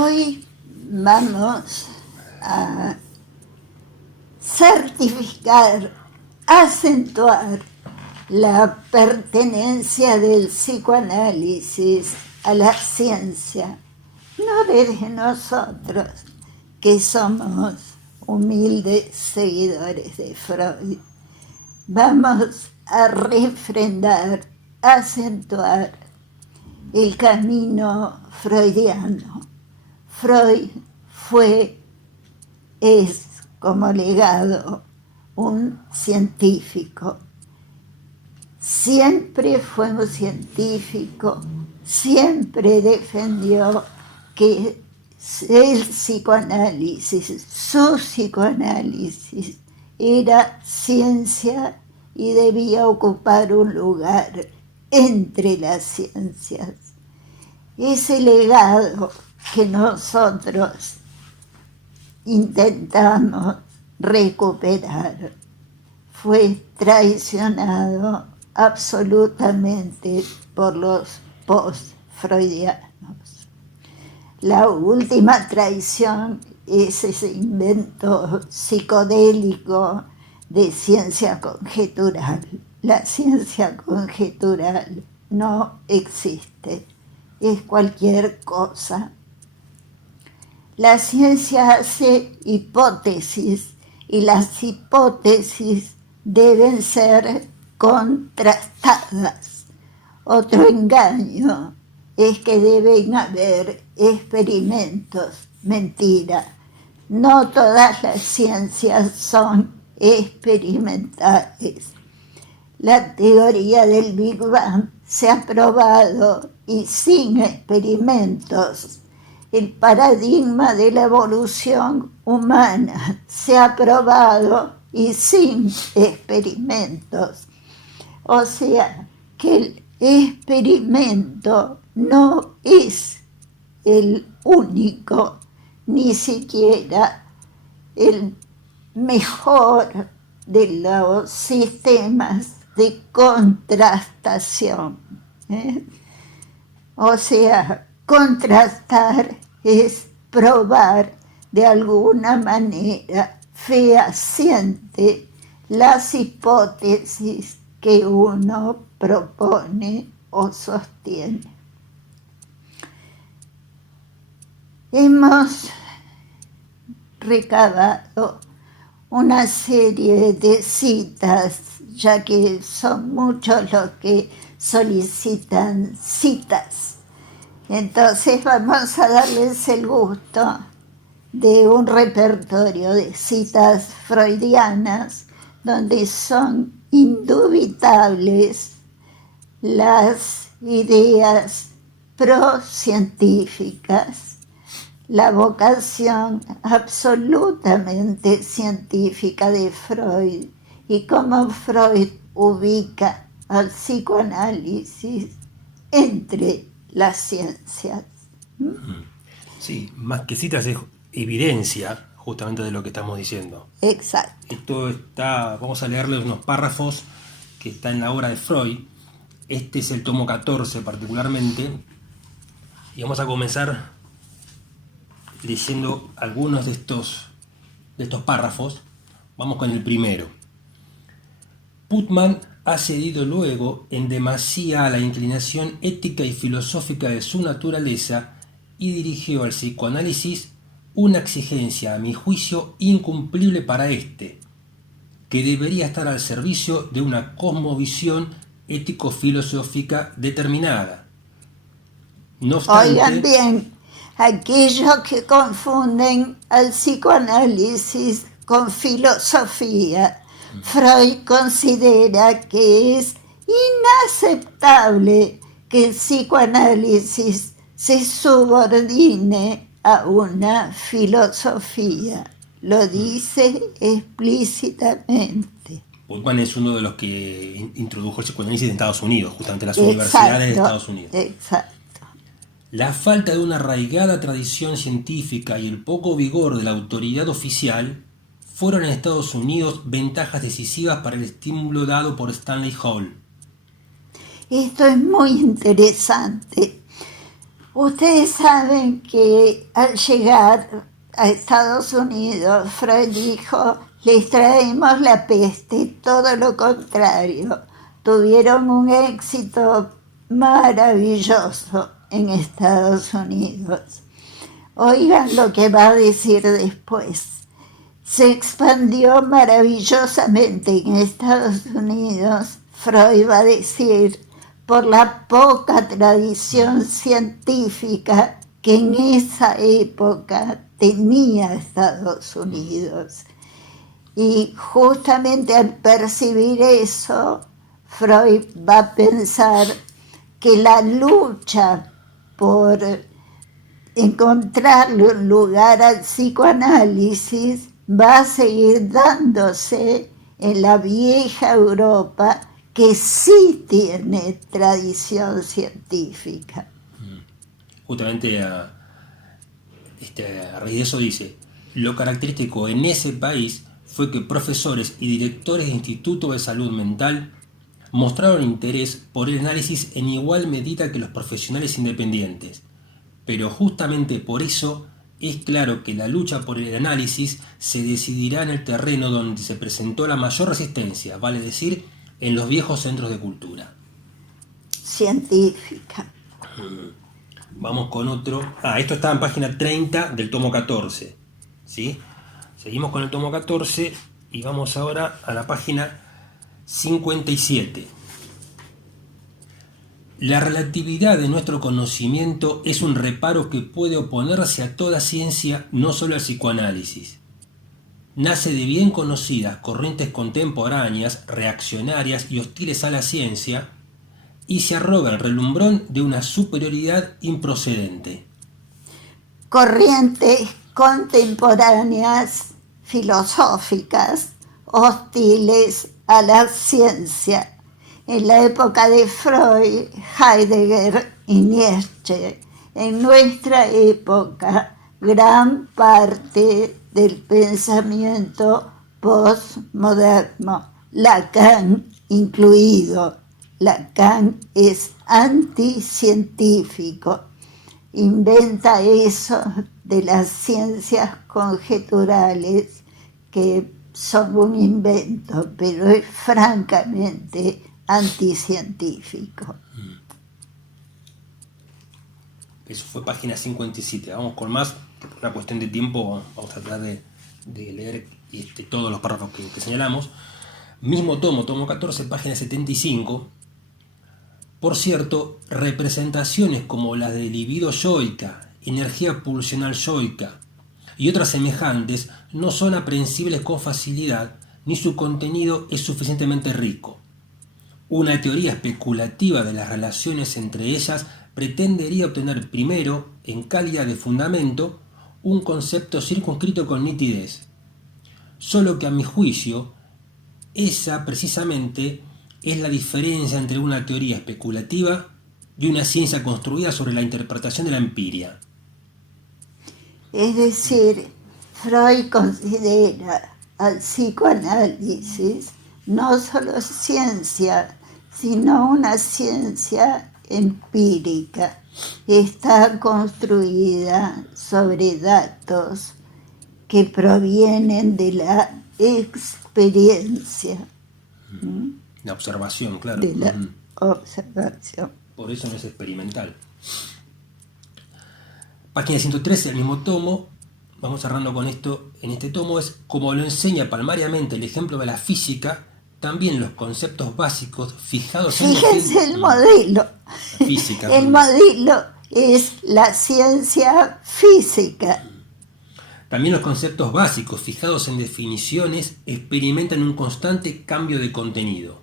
Hoy vamos a certificar, acentuar la pertenencia del psicoanálisis a la ciencia, no desde nosotros, que somos humildes seguidores de Freud. Vamos a refrendar, acentuar el camino freudiano. Freud es como legado un científico. Siempre fue un científico, siempre defendió que el psicoanálisis, su psicoanálisis, era ciencia y debía ocupar un lugar entre las ciencias. Ese legado que nosotros intentamos recuperar fue traicionado absolutamente por los post-freudianos. La última traición es ese invento psicodélico de ciencia conjetural. La ciencia conjetural no existe, es cualquier cosa. La ciencia hace hipótesis y las hipótesis deben ser contrastadas. Otro engaño es que deben haber experimentos. Mentira. No todas las ciencias son experimentales. La teoría del Big Bang se ha probado y sin experimentos. El paradigma de la evolución humana se ha probado y sin experimentos. O sea, que el experimento no es el único, ni siquiera el mejor de los sistemas de contrastación. O sea, contrastar es probar de alguna manera fehaciente las hipótesis que uno propone o sostiene. Hemos recabado una serie de citas, ya que son muchos los que solicitan citas. Entonces vamos a darles el gusto de un repertorio de citas freudianas donde son indubitables las ideas pro-científicas, la vocación absolutamente científica de Freud y cómo Freud ubica al psicoanálisis entre las ciencias. Sí, más que citas es evidencia justamente de lo que estamos diciendo. Exacto. Esto está, vamos a leerles unos párrafos que está en la obra de Freud. Este es el tomo 14 particularmente. Y vamos a comenzar leyendo algunos de estos párrafos. Vamos con el primero. Putman ha cedido luego en demasía a la inclinación ética y filosófica de su naturaleza y dirigió al psicoanálisis una exigencia, a mi juicio, incumplible para éste, que debería estar al servicio de una cosmovisión ético-filosófica determinada. No obstante, oigan bien, aquellos que confunden al psicoanálisis con filosofía, Freud considera que es inaceptable que el psicoanálisis se subordine a una filosofía. Lo dice explícitamente. Putman es uno de los que introdujo el psicoanálisis en Estados Unidos, justamente las universidades de Estados Unidos. Exacto. La falta de una arraigada tradición científica y el poco vigor de la autoridad oficial fueron en Estados Unidos ventajas decisivas para el estímulo dado por Stanley Hall. Esto es muy interesante. Ustedes saben que al llegar a Estados Unidos, Freud dijo, les traemos la peste, todo lo contrario. Tuvieron un éxito maravilloso en Estados Unidos. Oigan lo que va a decir después. Se expandió maravillosamente en Estados Unidos, Freud va a decir, por la poca tradición científica que en esa época tenía Estados Unidos. Y justamente al percibir eso, Freud va a pensar que la lucha por encontrarle un lugar al psicoanálisis va a seguir dándose en la vieja Europa, que sí tiene tradición científica. Justamente a raíz de eso dice, lo característico en ese país fue que profesores y directores de institutos de salud mental mostraron interés por el análisis en igual medida que los profesionales independientes. Pero justamente por eso es claro que la lucha por el análisis se decidirá en el terreno donde se presentó la mayor resistencia, vale decir, en los viejos centros de cultura. Científica. Vamos con otro. Esto está en página 30 del tomo 14. ¿Sí? Seguimos con el tomo 14 y vamos ahora a la página 57. La relatividad de nuestro conocimiento es un reparo que puede oponerse a toda ciencia, no solo al psicoanálisis. Nace de bien conocidas corrientes contemporáneas, reaccionarias y hostiles a la ciencia, y se arroga el relumbrón de una superioridad improcedente. Corrientes contemporáneas filosóficas hostiles a la ciencia. En la época de Freud, Heidegger y Nietzsche, en nuestra época, gran parte del pensamiento postmoderno, Lacan incluido. Lacan es anticientífico, inventa eso de las ciencias conjeturales que son un invento, pero es francamente anticientífico. Eso fue página 57. Vamos con más. Por una cuestión de tiempo vamos a tratar de leer todos los párrafos que señalamos. Mismo tomo 14, página 75. Por cierto, representaciones como las de libido yoica, energía pulsional yoica y otras semejantes no son aprehensibles con facilidad, ni su contenido es suficientemente rico. Una teoría especulativa de las relaciones entre ellas pretendería obtener primero, en calidad de fundamento, un concepto circunscrito con nitidez. Solo que a mi juicio, esa precisamente es la diferencia entre una teoría especulativa y una ciencia construida sobre la interpretación de la empiria. Es decir, Freud considera al psicoanálisis no solo ciencia, sino una ciencia empírica. Está construida sobre datos que provienen de la experiencia. La observación, claro. De la observación. Por eso no es experimental. Página 113 del mismo tomo, vamos cerrando con esto, en este tomo es como lo enseña palmariamente el ejemplo de la física, también los conceptos básicos fijados en... Fíjense el modelo. La física. El modelo es la ciencia física. También los conceptos básicos fijados en definiciones experimentan un constante cambio de contenido.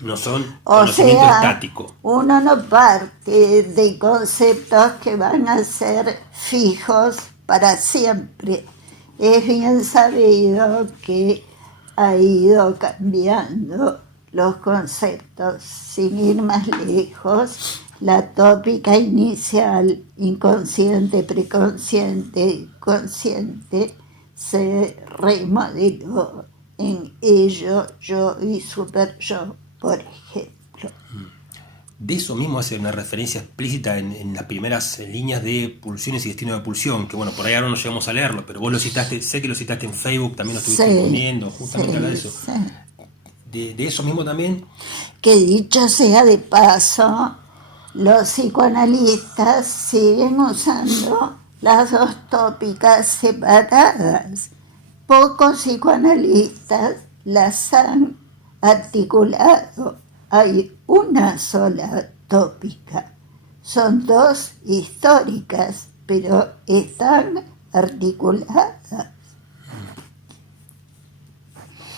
No son conocimiento estático. Uno no parte de conceptos que van a ser fijos para siempre. Es bien sabido que ha ido cambiando los conceptos. Sin ir más lejos, la tópica inicial, inconsciente, preconsciente, consciente, se remodeló en ello, yo y superyo, por ejemplo. De eso mismo hace una referencia explícita en las primeras líneas de Pulsiones y Destino de Pulsión, que bueno, por ahí ahora no llegamos a leerlo, pero vos lo citaste, sé que lo citaste en Facebook, también lo estuviste Sí, poniendo, justamente habla de sí, eso. sí. De eso mismo también, Que dicho sea de paso, los psicoanalistas siguen usando las dos tópicas separadas. Pocos psicoanalistas las han articulado. Hay una sola tópica. Son dos históricas, pero están articuladas.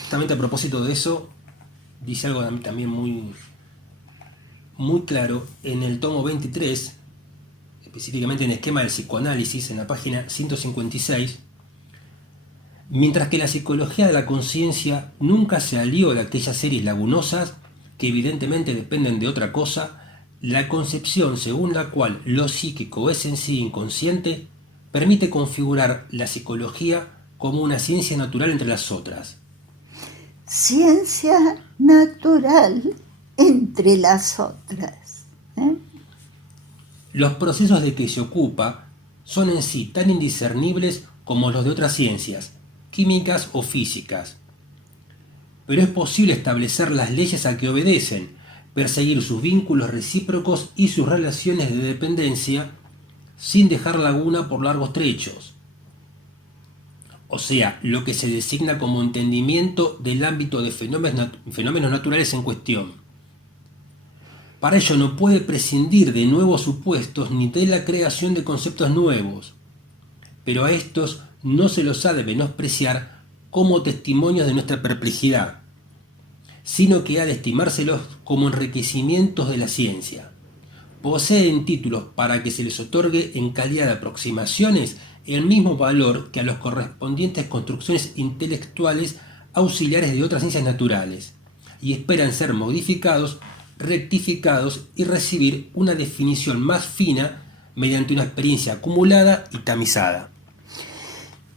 justamente a propósito de eso, dice algo también muy, muy claro en el tomo 23, específicamente en el esquema del psicoanálisis, en la página 156. Mientras que la psicología de la conciencia nunca se alió de aquellas series lagunosas que evidentemente dependen de otra cosa, la concepción según la cual lo psíquico es en sí inconsciente permite configurar la psicología como una ciencia natural entre las otras. Ciencia natural entre las otras. Los procesos de que se ocupa son en sí tan indiscernibles como los de otras ciencias, químicas o físicas. Pero es posible establecer las leyes a que obedecen, perseguir sus vínculos recíprocos y sus relaciones de dependencia sin dejar laguna por largos trechos. O sea, lo que se designa como entendimiento del ámbito de fenómenos naturales en cuestión. Para ello no puede prescindir de nuevos supuestos ni de la creación de conceptos nuevos, pero a estos no se los ha de menospreciar como testimonios de nuestra perplejidad, sino que ha de estimárselos como enriquecimientos de la ciencia. Poseen títulos para que se les otorgue en calidad de aproximaciones el mismo valor que a las correspondientes construcciones intelectuales auxiliares de otras ciencias naturales, y esperan ser modificados, rectificados y recibir una definición más fina mediante una experiencia acumulada y tamizada.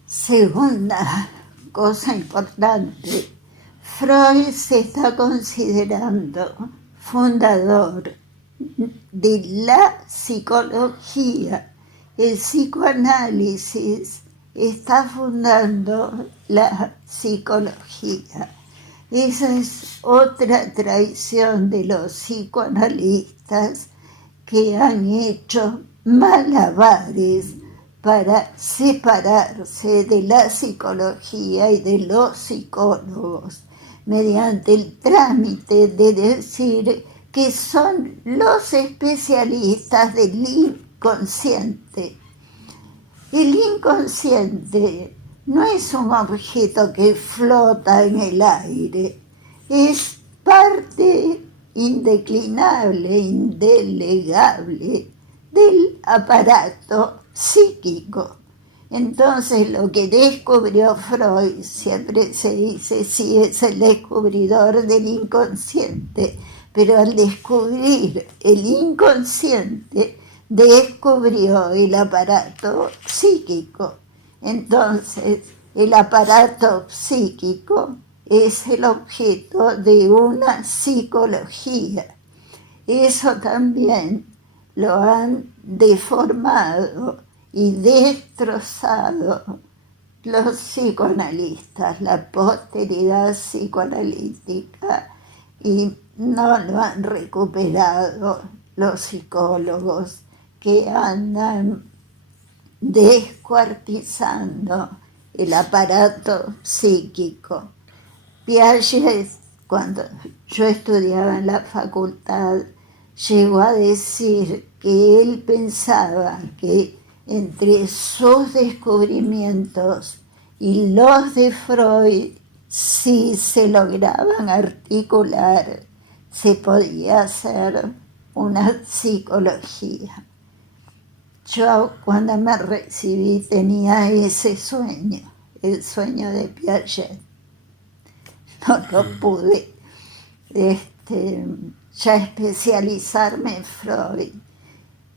Segunda cosa importante, Freud se está considerando fundador de la psicología. El psicoanálisis está fundando la psicología. Esa es otra tradición de los psicoanalistas que han hecho malabares para separarse de la psicología y de los psicólogos, mediante el trámite de decir que son los especialistas del inconsciente. El inconsciente no es un objeto que flota en el aire, es parte indeclinable, indelegable del aparato psíquico. Entonces lo que descubrió Freud, siempre se dice sí es el descubridor del inconsciente, pero al descubrir el inconsciente descubrió el aparato psíquico. Entonces el aparato psíquico es el objeto de una psicología. Eso también lo han deformado y destrozado los psicoanalistas, la posteridad psicoanalítica, y no lo han recuperado los psicólogos que andan descuartizando el aparato psíquico. Piaget, cuando yo estudiaba en la facultad, llegó a decir que él pensaba que entre sus descubrimientos y los de Freud, si se lograban articular, se podía hacer una psicología. Yo cuando me recibí tenía ese sueño, el sueño de Piaget. No lo pude ya especializarme en Freud.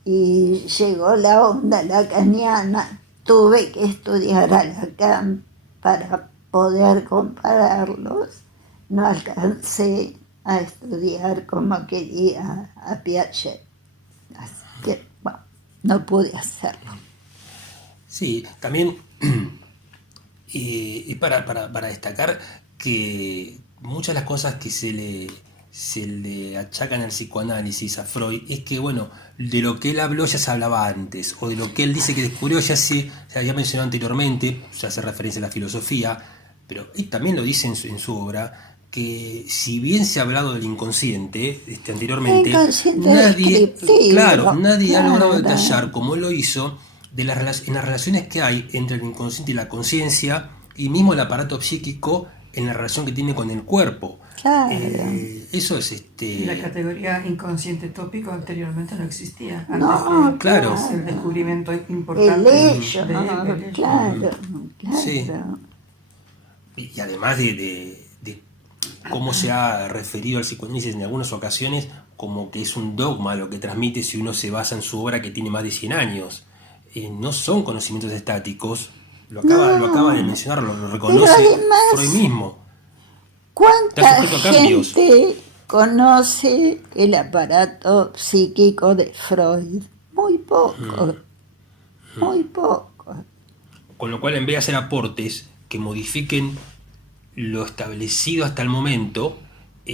Y llegó la onda lacaniana, tuve que estudiar a Lacan para poder compararlos. No alcancé a estudiar como quería a Piaget. Así que, bueno, no pude hacerlo. Sí, también y para destacar que muchas de las cosas que se le achacan al psicoanálisis a Freud es que, bueno, de lo que él habló ya se hablaba antes, o de lo que él dice que descubrió se había mencionado anteriormente, se hace referencia a la filosofía, pero él también lo dice en su obra, que si bien se ha hablado del inconsciente anteriormente, Inconsciente nadie, descriptivo, nadie ha logrado claro. detallar, como él lo hizo, en las relaciones que hay entre el inconsciente y la conciencia, y mismo el aparato psíquico en la relación que tiene con el cuerpo. Claro. Eso es Y la categoría inconsciente tópico anteriormente no existía. Antes No, claro. el descubrimiento el importante ello, de él, el ello. claro, Sí. claro. Y además de cómo se ha referido al psicoanálisis en algunas ocasiones como que es un dogma lo que transmite si uno se basa en su obra que tiene más de 100 años. No son conocimientos estáticos, lo acaba de mencionar, lo Pero reconoce Freud además, mismo. Está ¿cuánta sujeto a cambios. gente conoce el aparato psíquico de Freud? Muy poco, muy poco. Con lo cual, en vez de hacer aportes que modifiquen lo establecido hasta el momento,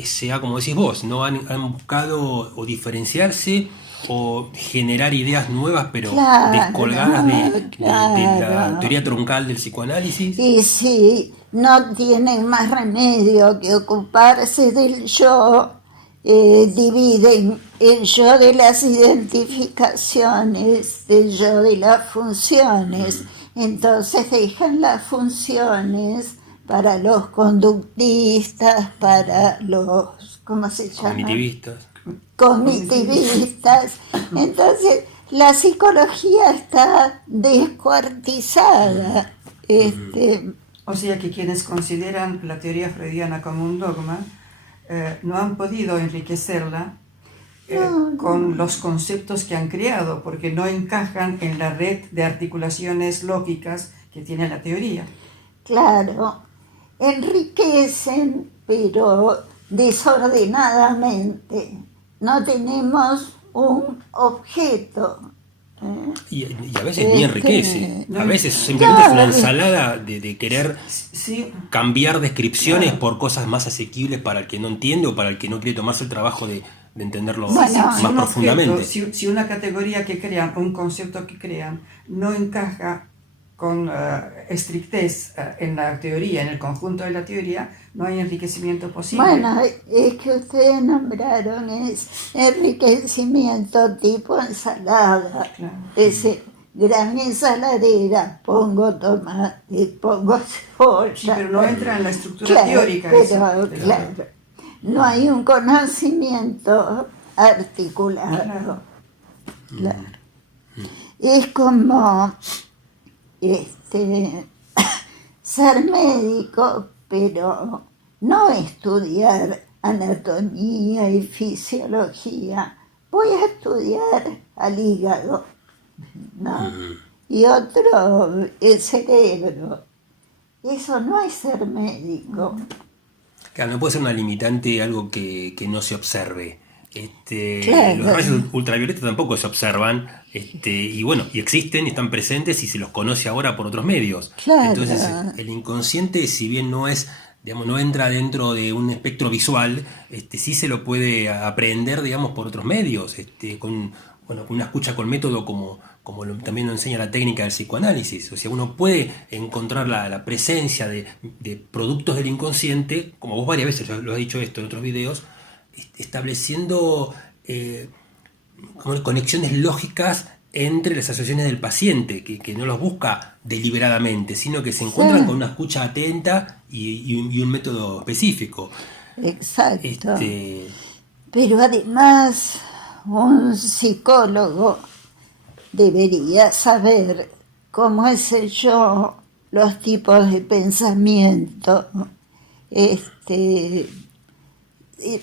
sea como decís vos, no han buscado o diferenciarse o generar ideas nuevas, pero Claro, descolgadas de la claro. teoría troncal del psicoanálisis. Y si no tienen más remedio que ocuparse del yo, dividen el yo de las identificaciones del yo de las funciones. Entonces dejan las funciones para los conductistas, para los, ¿cómo se llama? Cognitivistas. Cognitivistas. Entonces, la psicología está descuartizada. O sea que quienes consideran la teoría freudiana como un dogma no han podido enriquecerla con los conceptos que han creado, porque no encajan en la red de articulaciones lógicas que tiene la teoría. Claro, enriquecen, pero desordenadamente. No tenemos un objeto. Y a veces ni enriquece. A veces simplemente es una Claro. ensalada de querer Sí, cambiar descripciones Claro. por cosas más asequibles para el que no entiende o para el que no quiere tomarse el trabajo de entenderlo Bueno, más un profundamente. objeto, si una categoría que crean, un concepto que crean, no encaja con estrictez en la teoría, en el conjunto de la teoría, no hay enriquecimiento posible. Bueno, es que ustedes nombraron es enriquecimiento tipo ensalada. Claro. Ese gran ensaladera, pongo tomate, pongo cebolla. Sí, pero no entra en la estructura Claro, teórica. pero eso. claro, no hay un conocimiento articulado. Claro. Es como ser médico, pero no estudiar anatomía y fisiología. Voy a estudiar al hígado, ¿no? Y otro el cerebro. Eso no es ser médico. Claro, no puede ser una limitante algo que no se observe. Claro. Los rayos ultravioletas tampoco se observan, y bueno, y existen, están presentes y se los conoce ahora por otros medios. Claro. Entonces, el inconsciente, si bien no es, digamos, no entra dentro de un espectro visual, sí se lo puede aprender, digamos, por otros medios, con una escucha con método como también lo enseña la técnica del psicoanálisis. O sea, uno puede encontrar la presencia de productos del inconsciente, como vos varias veces lo has dicho esto en otros videos, estableciendo conexiones lógicas entre las asociaciones del paciente, que no los busca deliberadamente, sino que se encuentran con una escucha atenta y un método específico. Exacto. Pero además, un psicólogo debería saber cómo es el yo, los tipos de pensamiento.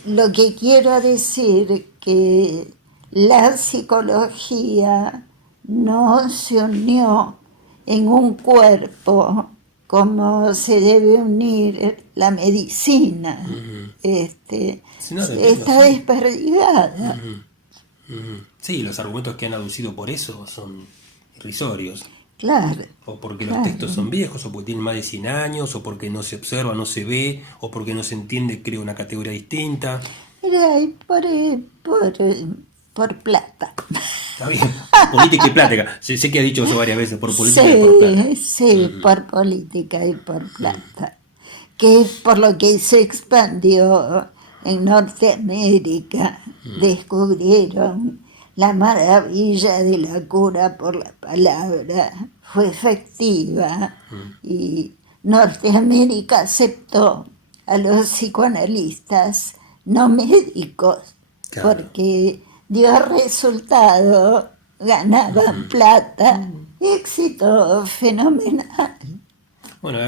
Lo que quiero decir que la psicología no se unió en un cuerpo como se debe unir la medicina. Sí, no, depende, está sí. desperdigada. Sí, los argumentos que han aducido por eso son irrisorios. Claro, O porque los claro. textos son viejos, o porque tienen más de 100 años, o porque no se observa, no se ve, o porque no se entiende, crea una categoría distinta. Mira, y por plata. Está bien, política y plata. Sé que ha dicho eso varias veces, por política y por plata. Sí, por política y por plata. Que es por lo que se expandió en Norteamérica. Descubrieron la maravilla de la cura por la palabra. Fue efectiva y Norteamérica aceptó a los psicoanalistas no médicos Claro. porque dio resultado, ganaban plata, éxito fenomenal. Bueno,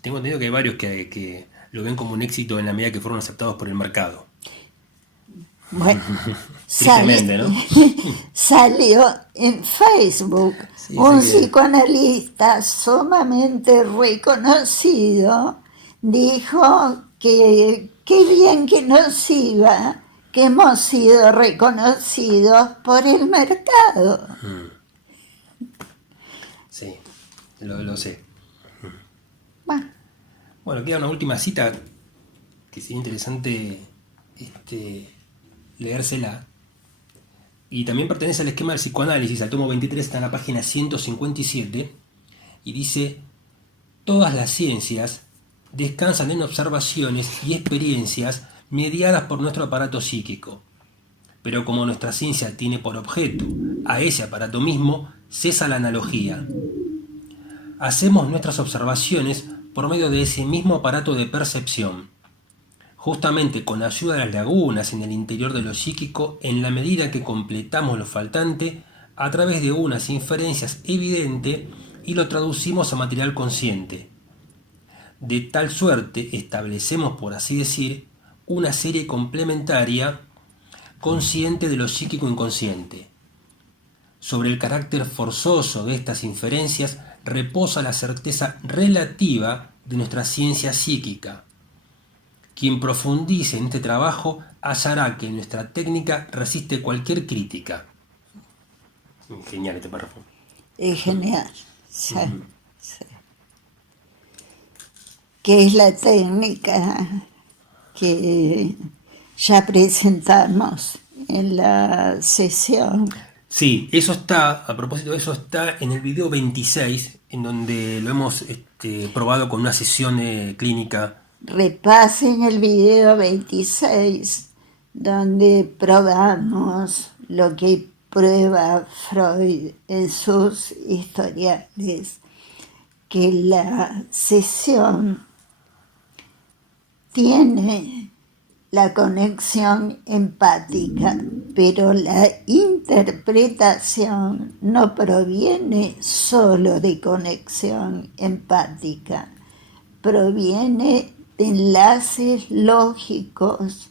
tengo entendido que hay varios que lo ven como un éxito en la medida que fueron aceptados por el mercado. Bueno, Tristemente, ¿no? salió en Facebook Sí, un sí que- psicoanalista sumamente reconocido, dijo que qué bien que nos iba, que hemos sido reconocidos por el mercado. Sí, lo sé. Bueno, Bueno, queda una última cita que sería interesante leérsela. Y también pertenece al esquema del psicoanálisis, al tomo 23, está en la página 157, y dice: todas las ciencias descansan en observaciones y experiencias mediadas por nuestro aparato psíquico. Pero como nuestra ciencia tiene por objeto a ese aparato mismo, cesa la analogía. Hacemos nuestras observaciones por medio de ese mismo aparato de percepción, justamente con ayuda de las lagunas en el interior de lo psíquico, en la medida que completamos lo faltante a través de unas inferencias evidentes y lo traducimos a material consciente. De tal suerte establecemos, por así decir, una serie complementaria consciente de lo psíquico inconsciente. Sobre el carácter forzoso de estas inferencias reposa la certeza relativa de nuestra ciencia psíquica. Quien profundice en este trabajo hallará que nuestra técnica resiste cualquier crítica. Genial este párrafo. es genial. Sí, sí. Que es la técnica que ya presentamos en la sesión. Sí, eso está, a propósito de eso, está en el video 26, en donde lo hemos probado con una sesión clínica. Repasen el video 26, donde probamos lo que prueba Freud en sus historiales, que la sesión tiene la conexión empática, pero la interpretación no proviene solo de conexión empática, proviene de enlaces lógicos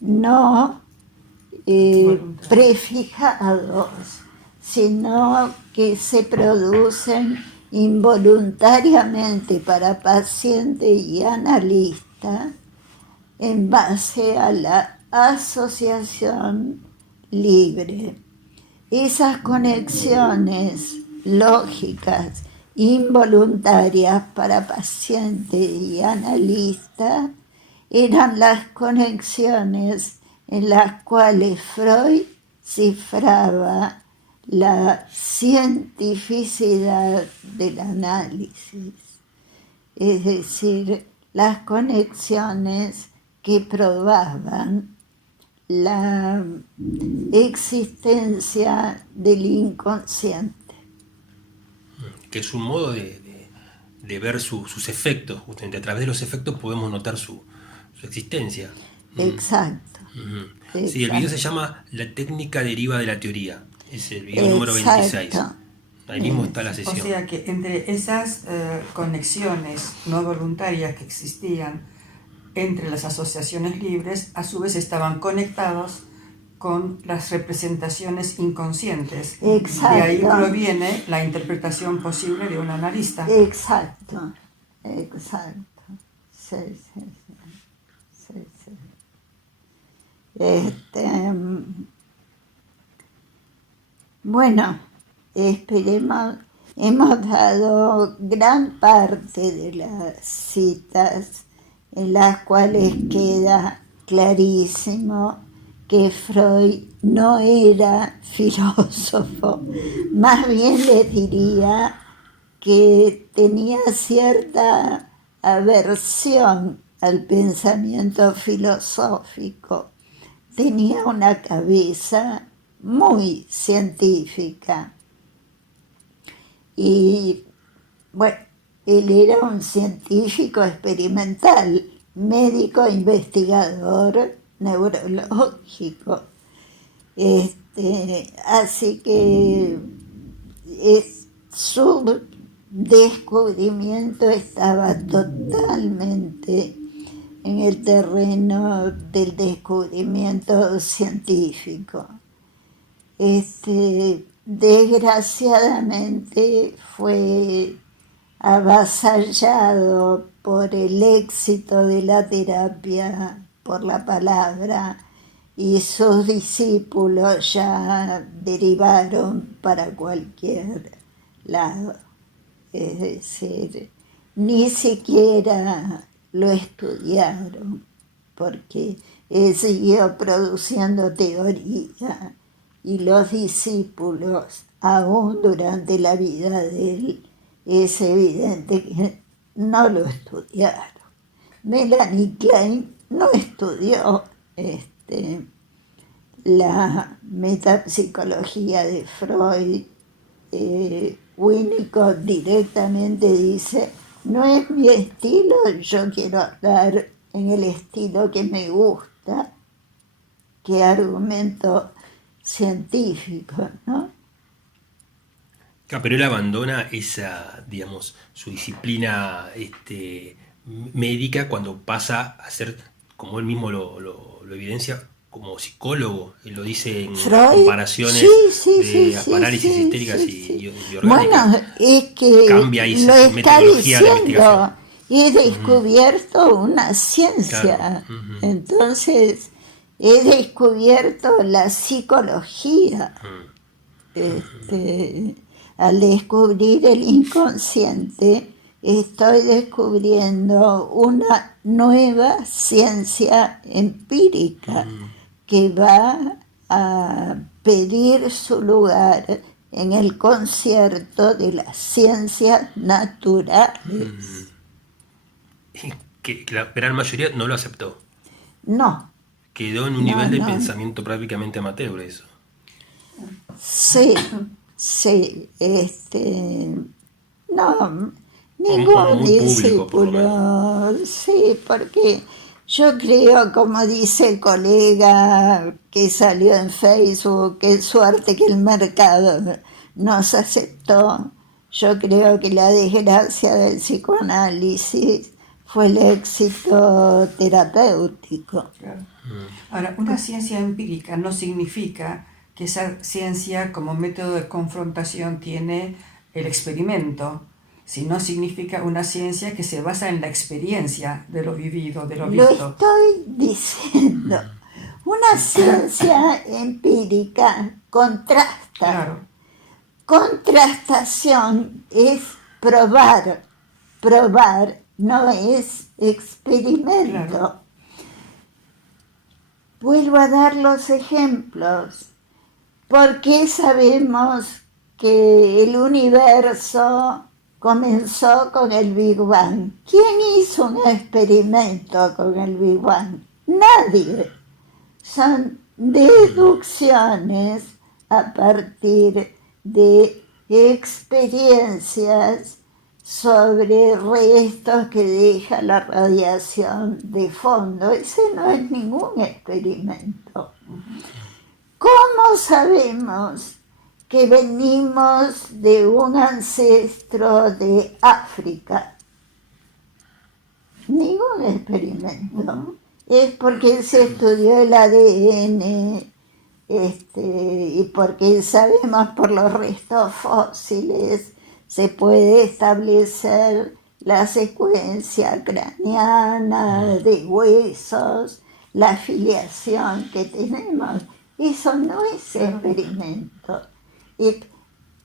no prefijados, sino que se producen involuntariamente para paciente y analista en base a la asociación libre. Esas conexiones lógicas involuntarias para paciente y analista eran las conexiones en las cuales Freud cifraba la cientificidad del análisis, es decir, las conexiones que probaban la existencia del inconsciente. Que es un modo de ver sus efectos. Justamente a través de los efectos podemos notar su existencia. Exacto. Sí, el video se llama La técnica deriva de la teoría. Es el video número 26. Ahí mismo está la O sesión. sea que entre esas conexiones no voluntarias que existían entre las asociaciones libres, a su vez estaban conectados con las representaciones inconscientes. Exacto. De ahí proviene la interpretación posible de un analista. Exacto. Sí, sí, sí. Sí, sí. Este, bueno, esperemos, hemos dado gran parte de las citas en las cuales queda clarísimo que Freud no era filósofo, más bien le diría que tenía cierta aversión al pensamiento filosófico, tenía una cabeza muy científica y bueno, él era un científico experimental, médico investigador neurológico. Así que su descubrimiento estaba totalmente en el terreno del descubrimiento científico. Desgraciadamente fue avasallado por el éxito de la terapia por la palabra y sus discípulos ya derivaron para cualquier lado. Es decir, ni siquiera lo estudiaron porque él siguió produciendo teoría y los discípulos, aún durante la vida de él, es evidente que no lo estudiaron. Melanie Klein no estudió la metapsicología de Freud. Winnicott directamente dice, no es mi estilo, yo quiero hablar en el estilo que me gusta, que argumento científico, ¿no? Pero él abandona esa, digamos, su disciplina médica cuando pasa a ser, como él mismo lo evidencia, como psicólogo. Él lo dice en Freud, comparaciones de parálisis histéricas y orgánicas. Bueno, es que cambia ahí lo esa está metodología de diciendo, investigación. he descubierto una ciencia. Claro. Entonces, he descubierto la psicología. Al descubrir el inconsciente, estoy descubriendo una nueva ciencia empírica que va a pedir su lugar en el concierto de las ciencias naturales. Que la gran mayoría no lo aceptó. No. Quedó en un nivel de pensamiento prácticamente amateur eso. Sí, no, ningún discípulo, sí, porque yo creo, como dice el colega que salió en Facebook, qué suerte que el mercado nos aceptó. Yo creo que la desgracia del psicoanálisis fue el éxito terapéutico. Claro. Ahora, una ciencia empírica no significa que esa ciencia como método de confrontación tiene el experimento, sino significa una ciencia que se basa en la experiencia de lo vivido, de lo visto. Lo estoy diciendo. Una ciencia empírica contrasta. Claro. Contrastación es probar. Probar no es experimento. Claro. Vuelvo a dar los ejemplos. ¿Por qué sabemos que el universo comenzó con el Big Bang? ¿Quién hizo un experimento con el Big Bang? Nadie. Son deducciones a partir de experiencias sobre restos que deja la radiación de fondo. Ese no es ningún experimento. ¿Cómo sabemos que venimos de un ancestro de África? Ningún experimento. Es porque se estudió el ADN, y porque sabemos por los restos fósiles se puede establecer la secuencia craneana de huesos la afiliación que tenemos, eso no es experimento. Y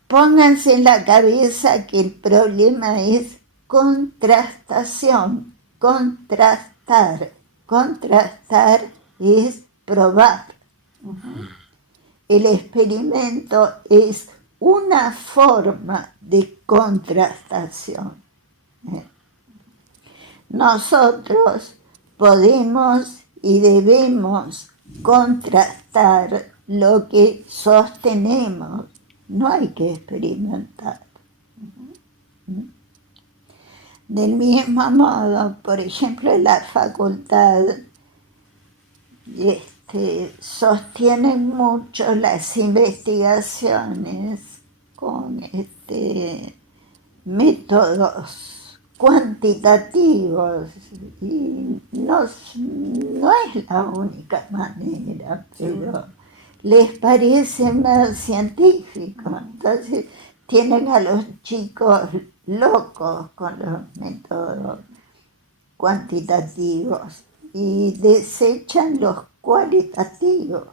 pónganse en la cabeza que el problema es contrastación, contrastar. Contrastar es probar. El experimento es una forma de contrastación. Nosotros podemos y debemos contrastar lo que sostenemos. No hay que experimentar. Del mismo modo, por ejemplo, la facultad sostienen mucho las investigaciones con métodos cuantitativos y no es la única manera, pero les parece más científico. Entonces tienen a los chicos locos con los métodos cuantitativos y desechan los cualitativos.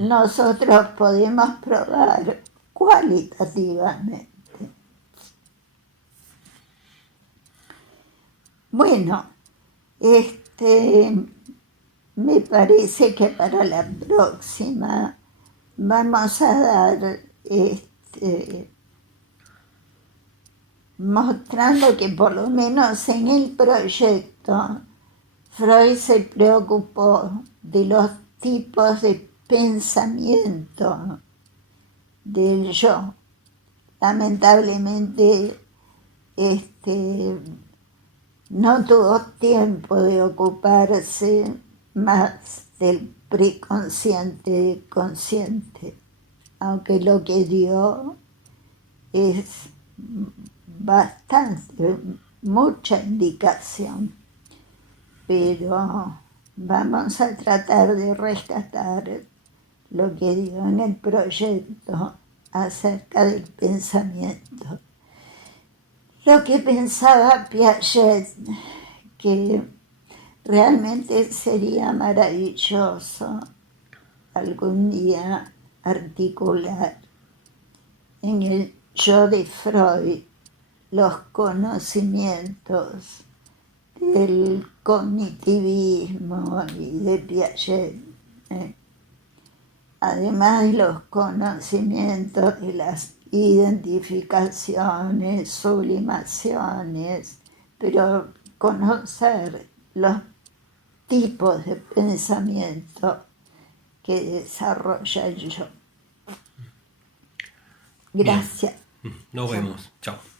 Nosotros podemos probar cualitativamente. Bueno, me parece que para la próxima vamos a dar mostrando que por lo menos en el proyecto Freud se preocupó de los tipos de pensamiento del yo. Lamentablemente no tuvo tiempo de ocuparse más del preconsciente consciente, aunque lo que dio es bastante, mucha indicación, pero vamos a tratar de rescatar lo que dio en el proyecto acerca del pensamiento. Lo que pensaba Piaget, que realmente sería maravilloso algún día articular en el yo de Freud los conocimientos del cognitivismo y de Piaget, además de los conocimientos de las identificaciones, sublimaciones, pero conocer los tipos de pensamiento que desarrolla el yo. Gracias. Bien. Nos vemos. Chao.